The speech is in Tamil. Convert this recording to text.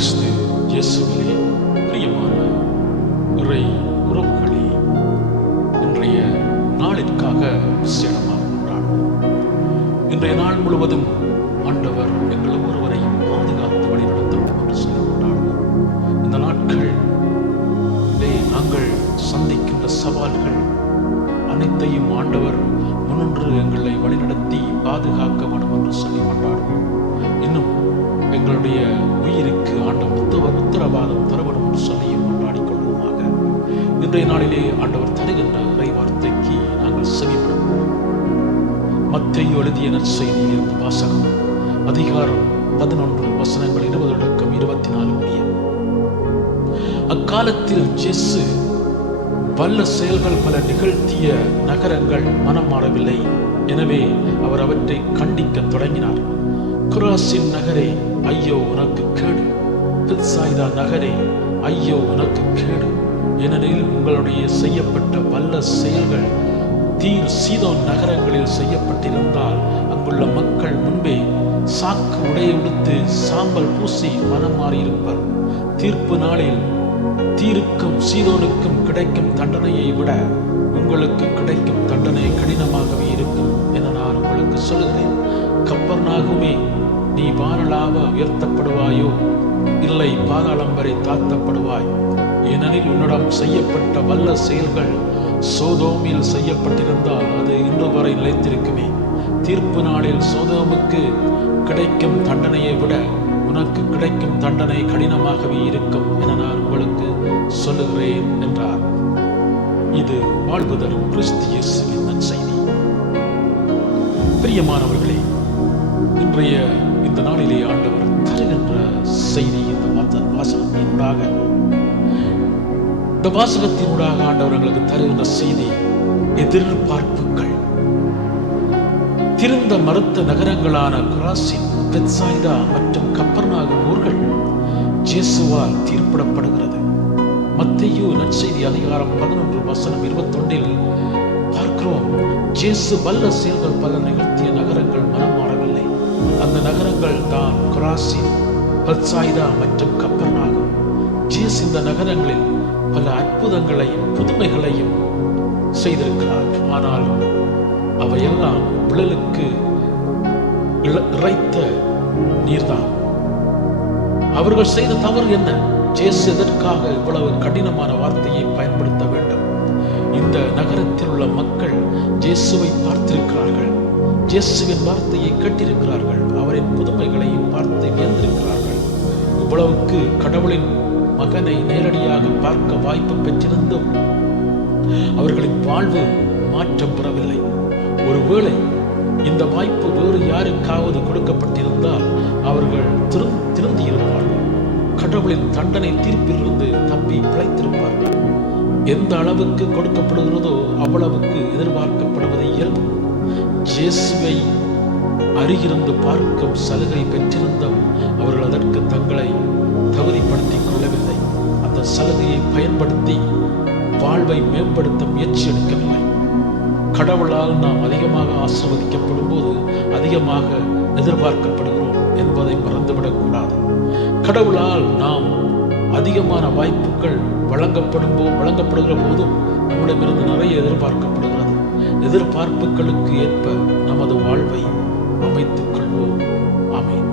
கிறிஸ்து இயேசுவிலே பிரியமான இறை உறவுகளே இன்றைய நாளிற்காக விசேடமாக கொண்டாடுவோம் இன்றைய நாள் முழுவதும் ஆண்டவர் எங்கள் ஒருவரையும் பாதுகாத்து வழிநடத்த வேண்டும் என்று சொல்லப்பட்டார் இந்த நாட்கள் நாங்கள் சந்திக்கின்ற சவால்கள் அனைத்தையும் ஆண்டவர் முன்னின்று எங்களை வழிநடத்தி பாதுகாக்க வேண்டும் என்று சொல்லி கொண்டாடுவோம் இன்னும் எங்களுடைய உத்தரவாதம் தரப்படும் என்று சொல்லியும் கொண்டாடிக் கொள்வோமாக இன்றைய நாளிலே ஆண்டவர் தருகின்ற இறை வார்த்தைக்கு நாங்கள் செவிப்படுவோம் மத்திய எழுதிய நற்செய்தியிலிருந்து வாசகம் அதிகாரம் பதினொன்று வசனங்கள் இருபது அடக்கம் இருபத்தி நாலு முடிய. அக்காலத்தில் ஜெஸ்ஸு வல்ல செயல்கள் பல நிகழ்த்திய நகரங்கள் மனம் மாறவில்லை. எனவே அவர் அவற்றை கண்டிக்க தொடங்கினார். குராசின் நகரே ஐயோ உனக்கு கேடு நகரே ஐயோ உனக்கு கேடு. ஏனெனில் உங்களுடைய செய்யப்பட்ட வல்ல செயல்கள் தீர் சீதோ நகரங்களில் செய்யப்பட்டிருந்தால் அங்குள்ள மக்கள் முன்பே சாக்கு உடைய உடுத்து சாம்பல் பூசி மனம் மாறியிருப்பர். தீர்ப்பு நாளில் தீருக்கும் சீதோனுக்கும் கிடைக்கும் தண்டனையை விட உங்களுக்கு கிடைக்கும் தண்டனை கடினமாகவே இருக்கும் என நான் உங்களுக்கு சொல்கிறேன் கப்பர்நாகுமே நீ வானலாக உயர்த்தப்படுவாயோ? இல்லை பாதாளம் வரை தாத்தப்படுவாய். ஏனெனில் உன்னிடம் செய்யப்பட்ட வல்ல செயல்கள் சோதோமில் செய்யப்பட்டிருந்தால் அது இன்று வரை நிலைத்திருக்குமே. தீர்ப்பு நாளில் சோதோமுக்கு கிடைக்கும் தண்டனையை விட உனக்கு கிடைக்கும் தண்டனை கடினமாகவே இருக்கும் என நான் உங்களுக்கு சொல்லுகிறேன் என்றார். இது வாழ்வுதர் தரும் செய்தி. பிரியமானவர்களே இன்றைய இந்த நாளிலே ஆண்டவர் தருகின்ற செய்தி இந்த வாசகத்தினூடாக இந்த வாசகத்தினூடாக ஆண்டவர்களுக்கு தருகிற செய்தி எதிர்பார்ப்புகள். திருந்த மறுத்த நகரங்களான குராசின் பெட்சாய்தா மற்றும் கப்பர்நாகும் ஊர்கள் ஜேசுவால் தீர்ப்பிடப்படுகிறது. மத்தையு நற்செய்தி அதிகாரம் பதினொன்று வசனம் இருபத்தொன்னில் பார்க்கிறோம் ஜேசு வல்ல செயல்கள் பல நிகழ்த்திய நகரங்கள் மனம் மாறவில்லை அந்த நகரங்கள் தான் குராசின் பெத்சாய்தா மற்றும் கப்பர்நாகம் ஜேசு இந்த நகரங்களில் பல அற்புதங்களையும் புதுமைகளையும் செய்திருக்கிறார். ஆனால் அவையெல்லாம் விழலுக்கு இழ- இறைத்த நீர்தான். அவர்கள் செய்த தவறு என்ன? ஜேஸ் எதற்காக இவ்வளவு கடினமான வார்த்தையை பயன்படுத்த வேண்டும்? இந்த நகரத்தில் உள்ள மக்கள் ஜேசுவை பார்த்திருக்கிறார்கள். ஜேசுவின் வார்த்தையை கேட்டிருக்கிறார்கள். அவரின் புதுமைகளையும் பார்த்து வியந்திருக்கிறார்கள். இவ்வளவுக்கு கடவுளின் மகனை நேரடியாக பார்க்க வாய்ப்பு பெற்றிருந்தும். அவர்களின் வாழ்வு மாற்றம் பெறவில்லை. ஒருவேளை இந்த வாய்ப்பு வேறு யாருக்காவது கொடுக்கப்பட்டிருந்தால் அவர்கள் திரு திருந்தியிருப்பார்கள். கடவுளின் தண்டனை தீர்ப்பிலிருந்து தப்பி பிழைத்திருப்பார்கள். எந்த அளவுக்கு கொடுக்கப்படுகிறதோ அவ்வளவுக்கு எதிர்பார்க்கப்படுவது இயல்பு. ஜேசுவை அருகிருந்து பார்க்கும் சலுகை பெற்றிருந்தும் அவர்கள் அதற்கு தங்களை தகுதிப்படுத்திக் கொள்ளவில்லை அந்த சலுகையை பயன்படுத்தி வாழ்வை மேம்படுத்த முயற்சி எடுக்கவில்லை. கடவுளால் நாம் அதிகமாக ஆசிர்வதிக்கப்படும் போது அதிகமாக எதிர்பார்க்கப்படுகிறோம் என்பதை மறந்துவிடக்கூடாது கடவுளால் நாம் அதிகமான வாய்ப்புகள் வழங்கப்படும் போ வழங்கப்படுகிற போதும் நம்மிடமிருந்து நிறைய எதிர்பார்க்கப்படுகிறது. எதிர்பார்ப்புகளுக்கு ஏற்ப நமது வாழ்வை அமைத்துக் கொள்வோம் ஆமென்